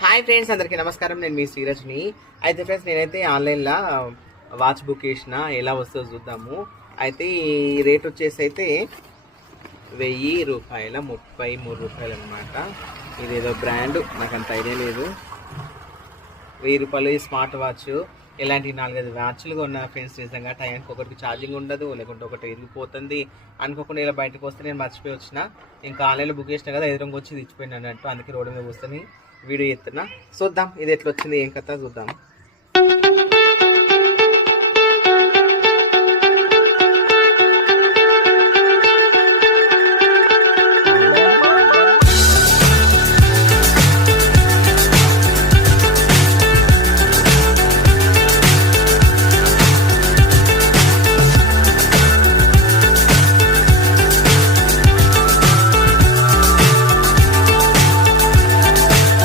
Hi friends, అందరికీ నమస్కారం. నేను మీ శ్రీరజ్ని. అయితే ఫ్రెండ్స్, నేనైతే ఆన్లైన్లో వాచ్ బుక్ చేసిన, ఎలా వస్తుందో చూద్దాము. అయితే ఈ రేట్ వచ్చేసి అయితే ₹1033 అనమాట. ఇదేదో బ్రాండ్, నాకు అంత ఐడియా లేదు. ₹1000 ఈ స్మార్ట్ వాచ్. ఇలాంటి 4-5 వాచ్లు కొన్న ఫ్రెండ్స్. నిజంగా టైంకి ఒకటికి ఛార్జింగ్ ఉండదు, లేకుంటే ఒకటి ఇరిగిపోతుంది. అనుకోకుండా ఇలా బయటకు వస్తే నేను మర్చిపోయి వచ్చిన. ఇంకా ఆన్లైన్లో బుక్ చేసిన కదా, ఎదురుగా వచ్చి తెచ్చిపోయినా అన్నట్టు. అందుకే రోడ్డు మీద కూర్చొని వీడియో చేస్తున్నా. చూద్దాం ఇది ఎట్లా వచ్చింది, ఏం కథ చూద్దాం.